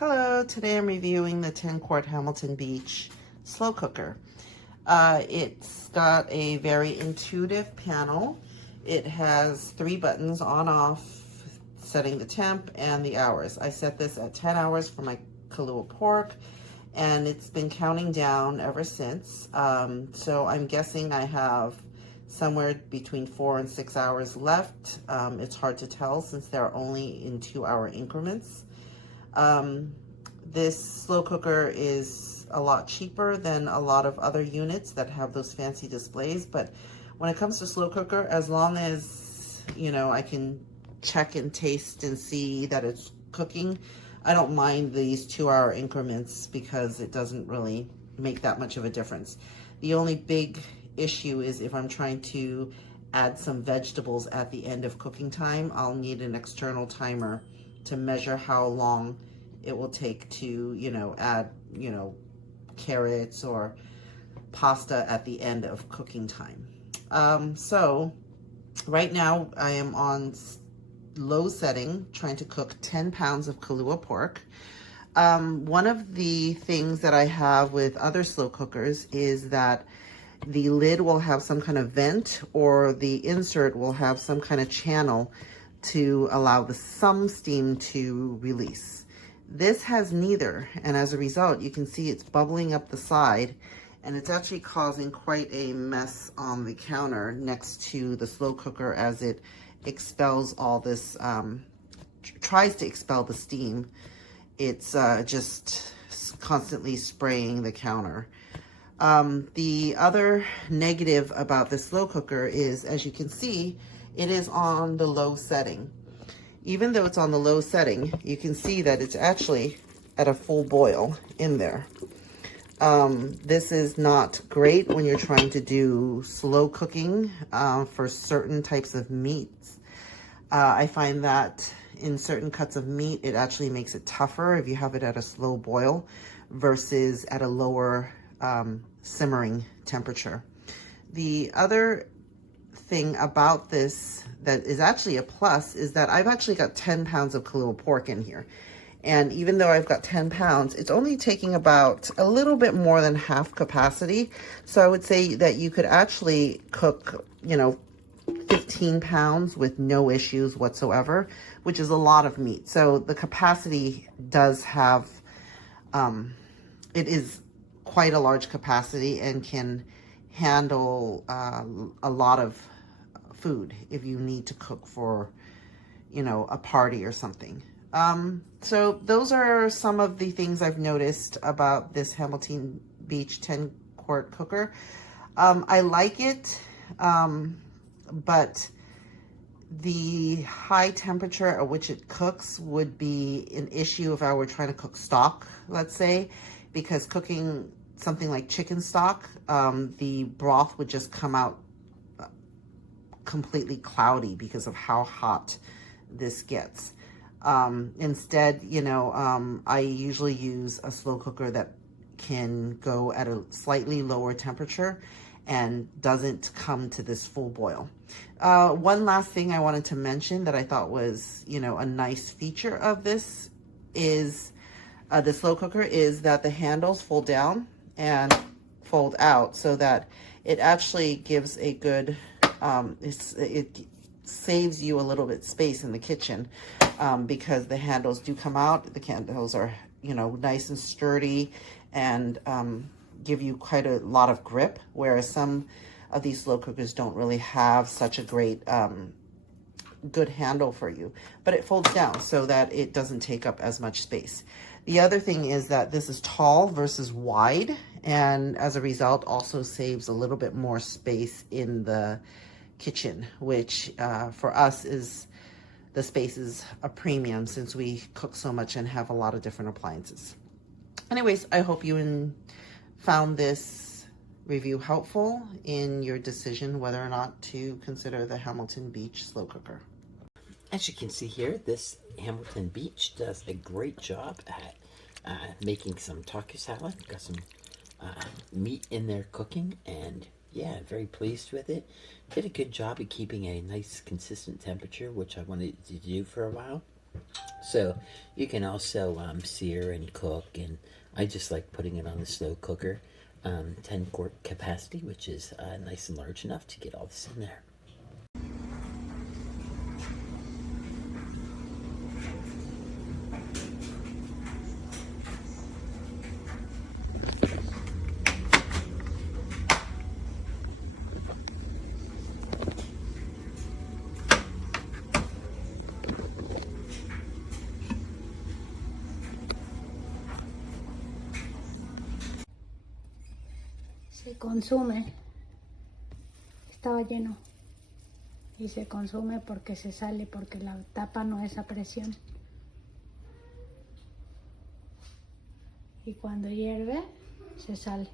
Hello, today I'm reviewing the 10 quart Hamilton Beach slow cooker. It's got a very intuitive panel. It has 3 buttons: on, off, setting the temp, and the hours. I set this at 10 hours for my Kahlua pork, and it's been counting down ever since. So I'm guessing I have somewhere between 4 and 6 hours left. It's hard to tell since they're only in 2-hour increments. This slow cooker is a lot cheaper than a lot of other units that have those fancy displays, but when it comes to slow cooker, as long as, you know, I can check and taste and see that it's cooking, I don't mind these 2-hour increments because it doesn't really make that much of a difference. The only big issue is if I'm trying to add some vegetables at the end of cooking time, I'll need an external timer to measure how long it will take to, add, carrots or pasta at the end of cooking time. So right now I am on low setting, trying to cook 10 pounds of Kahlua pork. One of the things that I have with other slow cookers is that the lid will have some kind of vent, or the insert will have some kind of channel to allow some steam to release. This has neither, and as a result, you can see it's bubbling up the side, and it's actually causing quite a mess on the counter next to the slow cooker as it expels all this, tries to expel the steam. It's just constantly spraying the counter. The other negative about the slow cooker is, as you can see, it is on the low setting. Even though it's on the low setting, you can see that it's actually at a full boil in there. This is not great when you're trying to do slow cooking for certain types of meats. I find that in certain cuts of meat, it actually makes it tougher if you have it at a slow boil versus at a lower simmering temperature. The other thing about this that is actually a plus is that I've actually got 10 pounds of Kahlua pork in here. And even though I've got 10 pounds, it's only taking about a little bit more than half capacity. So I would say that you could actually cook, 15 pounds with no issues whatsoever, which is a lot of meat. So the capacity does have, it is quite a large capacity and can handle a lot of food if you need to cook for, a party or something. So those are some of the things I've noticed about this Hamilton Beach 10 quart cooker. I like it, but the high temperature at which it cooks would be an issue if I were trying to cook stock, let's say, because cooking something like chicken stock, the broth would just come out completely cloudy because of how hot this gets. Instead, I usually use a slow cooker that can go at a slightly lower temperature and doesn't come to this full boil. One last thing I wanted to mention that I thought was, a nice feature of this is the slow cooker is that the handles fold down and fold out so that it actually gives a good, it saves you a little bit space in the kitchen because the handles do come out. The handles are, nice and sturdy and give you quite a lot of grip, whereas some of these slow cookers don't really have such a great good handle for you, but it folds down so that it doesn't take up as much space. The other thing is that this is tall versus wide, and as a result also saves a little bit more space in the kitchen, which for us is, the space is a premium since we cook so much and have a lot of different appliances. Anyways, I hope you found this review helpful in your decision whether or not to consider the Hamilton Beach slow cooker. As you can see here, this Hamilton Beach does a great job at making some taco salad. Got some meat in there cooking, and yeah, very pleased with it. Did a good job of keeping a nice consistent temperature, which I wanted to do for a while. So you can also sear and cook, and I just like putting it on the slow cooker, 10 quart capacity, which is nice and large enough to get all this in there. Se consume, estaba lleno y se consume porque se sale, porque la tapa no es a presión. Y cuando hierve, se sale.